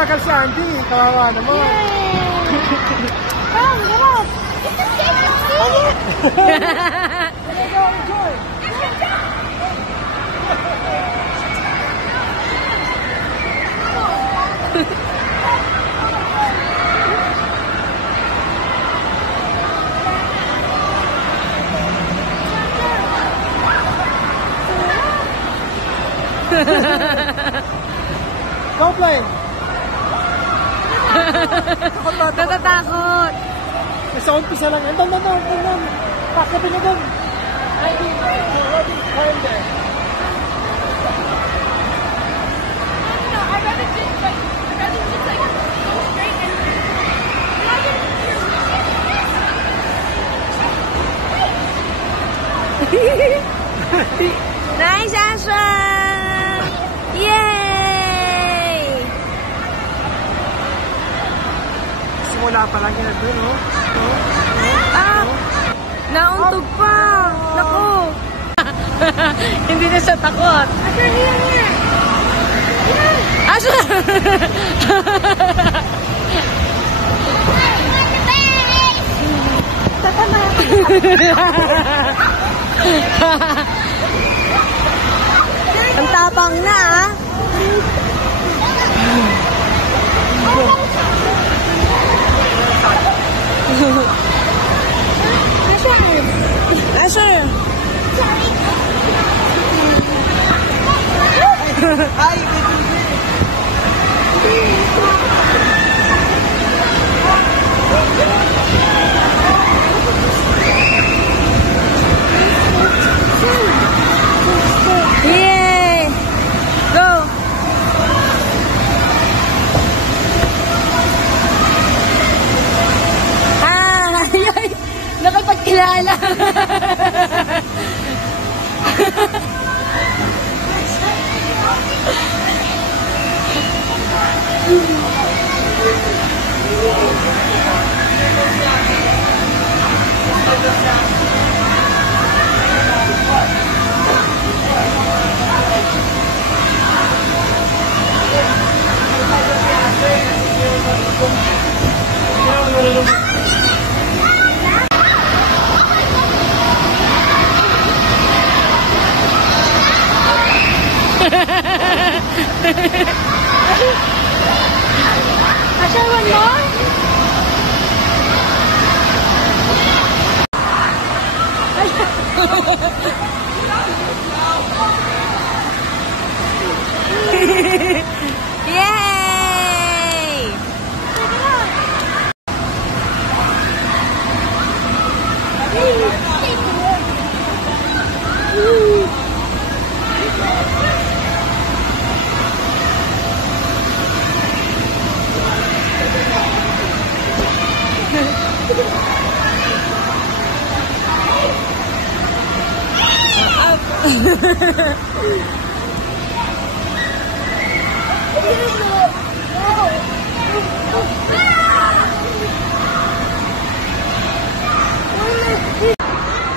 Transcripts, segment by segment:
mabagal si Andy. Kawawa naman. Oh, no. Go play. Natatakot. Sa umpisa lang. Doon. Pakabi na doon. Nice, Ashwan! Yay! Simula pa lang yan doon, no? Ah! Nauntog pa! Naku! Hindi na siya takot. Ashwan, here! Ashwan! Tatama! Ang tapang na, ah! Asher! Ay, Yay! Go! Ay! Nakapagkilala! Asher, one more? Yay!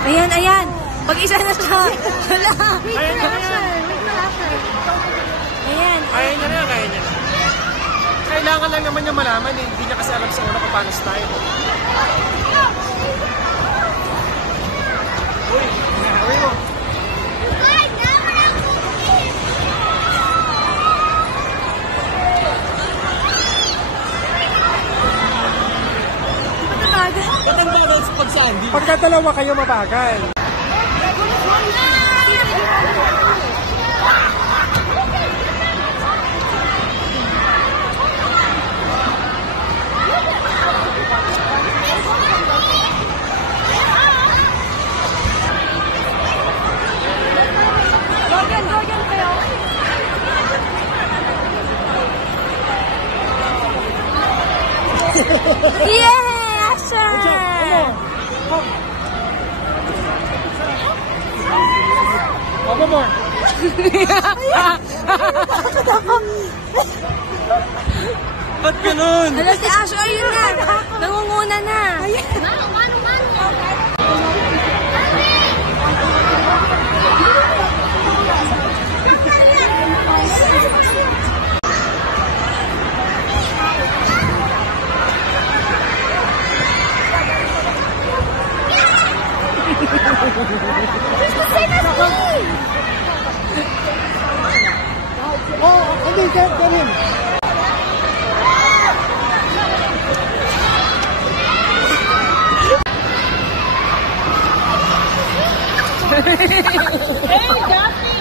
Ayan, ayan. Pag-isa na siya. Wala. Wait for Asher. Ayan. Kaya niya na, kaya niya. Kailangan lang naman niya malaman, eh. Hindi niya kasi alam sa una kung paano style. Uy, uwi mo. Ganda ba daw pag sa Andy? Pagka dalawa kayo mabagal. Yeah, Asher! One more. Ba't ganun? Hala si Asher, ayun na. Nangunguna na. She's the same as me! Oh, hindi, get him. Hey, Daphne!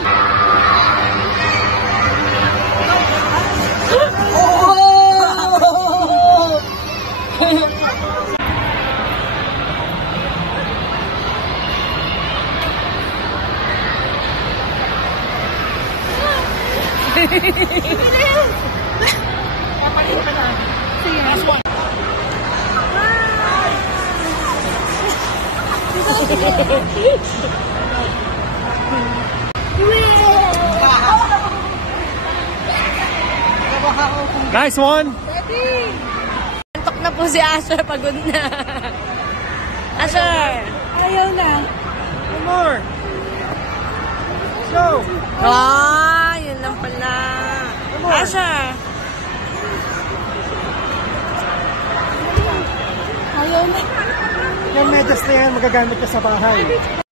Nice one. Antok na po si Asher, pagod na. Asher! Ayaw na. One more. Go. Ah, yun lang pala. Asher! Ayaw na. Yung medyas na yan, magagamit ka sa bahay.